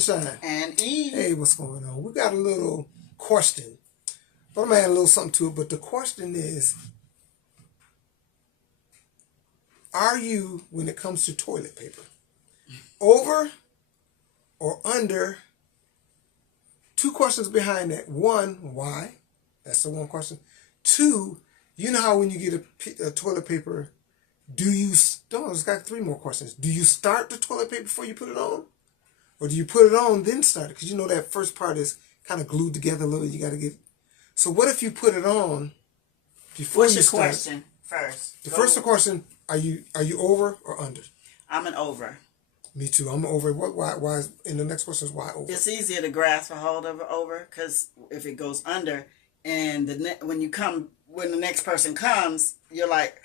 Sunshine. And E. Hey, what's going on? We got a little question. But I'm going to add a little something to it. But the question is, are you, when it comes to toilet paper, over or under? Two questions behind that. One, why? That's the one question. Two, you know how when you get a toilet paper, it's got three more questions. Do you start the toilet paper before you put it on? Or do you put it on, then start it? Because you know that first part is kind of glued together a little. You got to get. So what if you put it on before you start? What's your question first? The first question: Are you over or under? I'm an over. Me too. I'm over. Why? And the next question is why over? It's easier to grasp a hold of over because if it goes under, and when the next person comes, you're like,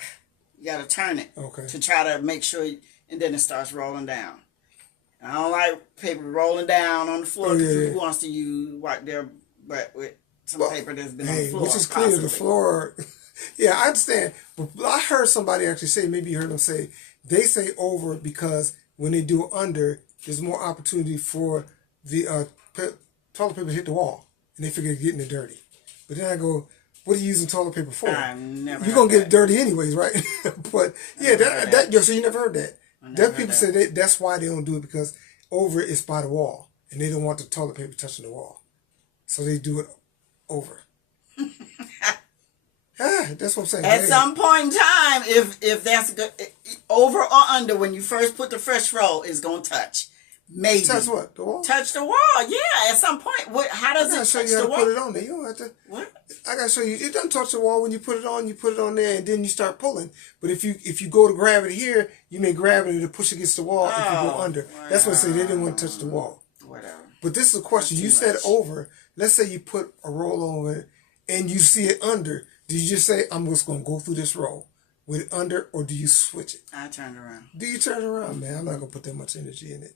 you got to turn it to try to make sure, and then it starts rolling down. I don't like paper rolling down on the floor because who wants to wipe their butt with some paper that's been on the floor? Which is clear, the floor. Yeah, I understand. But I heard somebody actually say, maybe you heard them say, they say over because when they do under, there's more opportunity for the toilet paper to hit the wall. And they figure they're getting it dirty. But then I go, what are you using toilet paper for? You're going to get it dirty anyways, right? But yeah, so you never heard that. That people say that's why they don't do it, because over is by the wall and they don't want the toilet paper touching the wall, so they do it over. That's what I'm saying. At some point in time, if that's good, over or under, when you first put the fresh roll, it's gonna touch. Maybe touch what? The wall? Touch the wall. Yeah, at some point. How does it touch the wall? I gotta show you how to put it on there. You don't have to. What? I gotta show you. It doesn't touch the wall when you put it on. You put it on there, and then you start pulling. But if you go to grab it here, you may grab it and push against the wall. If you go under, that's what I say. They didn't want to touch the wall. Whatever. But this is a question. You said over. Let's say you put a roll over it, and you see it under. Do you just say, I'm just gonna go through this roll with it under, or do you switch it? I turn around. Do you turn around, man? I'm not gonna put that much energy in it.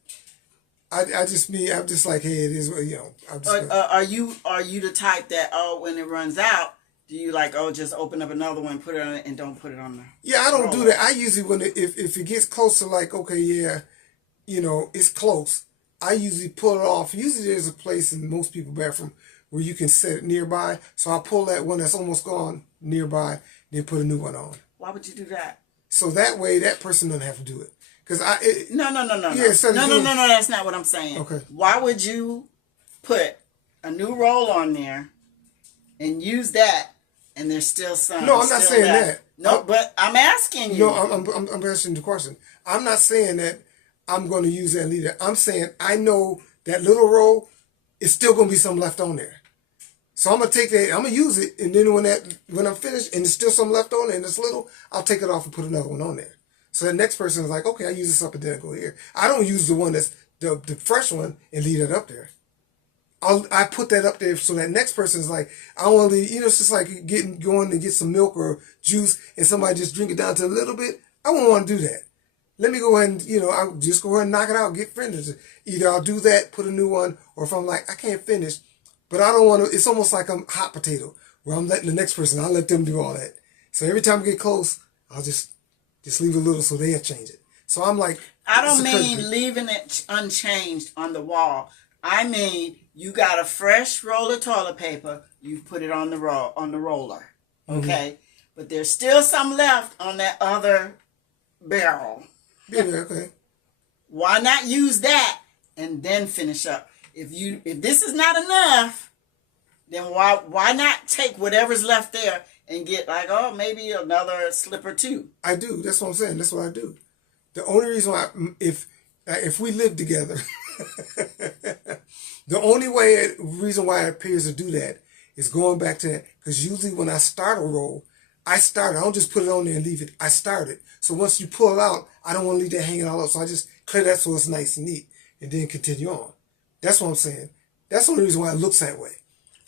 I'm just like, hey, it is, I'm just are you the type that, when it runs out, do you just open up another one, put it on it, and don't put it on there? Yeah, I don't do that. I usually, if it gets close to it's close, I usually pull it off. Usually there's a place in most people's bathroom where you can set it nearby. So I pull that one that's almost gone nearby, then put a new one on. Why would you do that? So that way that person doesn't have to do it. No. Yeah, no, that's not what I'm saying. Okay. Why would you put a new roll on there and use that, and there's still some? No, I'm not saying that. No, but I'm asking you. No, I'm asking the question. I'm not saying that I'm going to use that and leave that. I'm saying I know that little roll is still going to be some left on there. So I'm going to take that, I'm going to use it, and then when I'm finished and there's still some left on there and it's little, I'll take it off and put another one on there. So the next person is like, okay, I use this up and then I go here. I don't use the one that's the fresh one and leave it up there. I put that up there so that next person is like, I want to, it's just like going to get some milk or juice and somebody just drink it down to a little bit. I won't want to do that. Let me go ahead and, I'll just go ahead and knock it out, get finished. Either I'll do that, put a new one, or if I'm like, I can't finish, but I don't want to, it's almost like I'm hot potato, where I'm letting the next person, I'll let them do all that. So every time I get close, I'll just leave a little so they'll change it. So I'm like, I don't mean leaving it unchanged on the wall. I mean, you got a fresh roll of toilet paper, you put it on the roller, okay? Mm-hmm. But there's still some left on that other barrel. Yeah, okay. Why not use that and then finish up? If this is not enough, then why not take whatever's left there and get maybe another slip or two? I do. That's what I'm saying. That's what I do. The only reason why, if we live together, the only reason why it appears to do that is going back to that. Because usually when I start a roll, I don't just put it on there and leave it. I start it. So once you pull it out, I don't want to leave that hanging all up. So I just clear that so it's nice and neat and then continue on. That's what I'm saying. That's the only reason why it looks that way.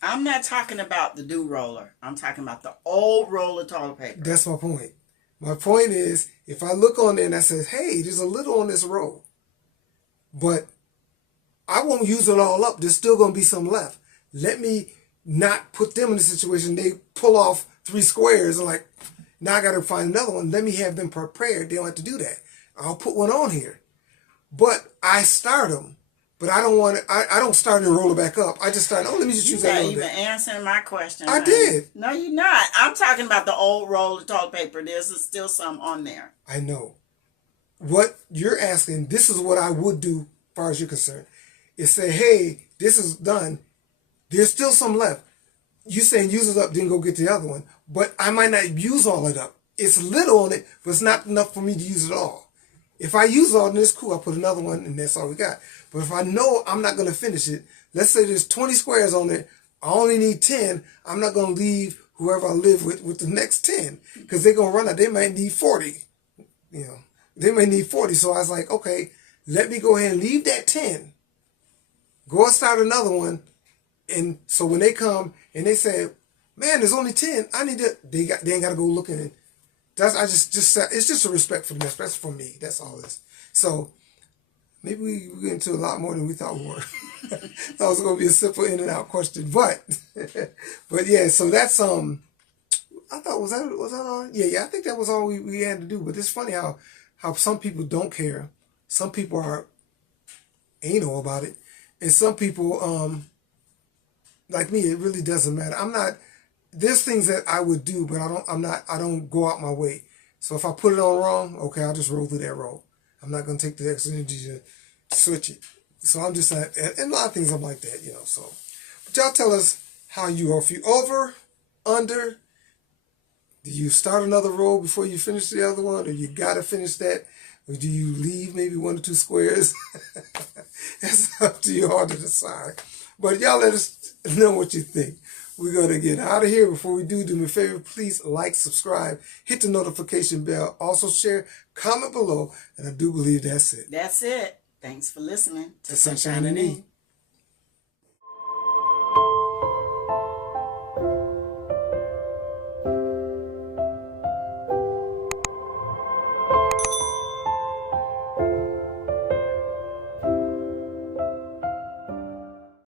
I'm not talking about the new roller. I'm talking about the old roll of toilet paper. That's my point. My point is, if I look on there and I say, hey, there's a little on this roll, but I won't use it all up. There's still going to be some left. Let me not put them in a situation they pull off 3 squares and now I got to find another one. Let me have them prepared. They don't have to do that. I'll put one on here. But I start them But I don't want to. I don't start and roll it back up. I just start. Oh, let me just use that. You're not even answering my question. I did. No, you're not. I'm talking about the old roll of toilet paper. There's still some on there. I know. What you're asking, this is what I would do, as far as you're concerned, is say, hey, this is done. There's still some left. You saying use it up, then go get the other one. But I might not use all it up. It's little on it, but it's not enough for me to use it all. If I use all, then it's cool. I'll put another one, and that's all we got. But if I know I'm not going to finish it, let's say there's 20 squares on it, I only need 10, I'm not going to leave whoever I live with the next 10, because they're going to run out. They might need 40. You know, they may need 40. So I was like, okay, let me go ahead and leave that 10. Go and start another one. And so when they come and they say, man, there's only 10, I need to, they ain't got to go looking. And that's, I just it's just a respect for them. That's for me. That's all it is. So maybe we get into a lot more than we thought we were. That was going to be a simple in and out question, but yeah. So that's I thought was that all? Yeah. I think that was all we had to do. But it's funny how some people don't care, some people are anal about it, and some people like me, it really doesn't matter. I'm not. There's things that I would do, but I don't go out my way. So if I put it on wrong, okay, I'll just roll through that roll. I'm not going to take the extra energy to switch it. So I'm just like, and a lot of things I'm like that, you know, so. But y'all tell us how you are. If you over, under, do you start another roll before you finish the other one? Or you got to finish that? Or do you leave maybe 1 or 2 squares? That's up to you all to decide. But y'all let us know what you think. We're going to get out of here. Before we do me a favor, please like, subscribe, hit the notification bell. Also share, comment below. And I do believe that's it. That's it. Thanks for listening to Sunshine and E.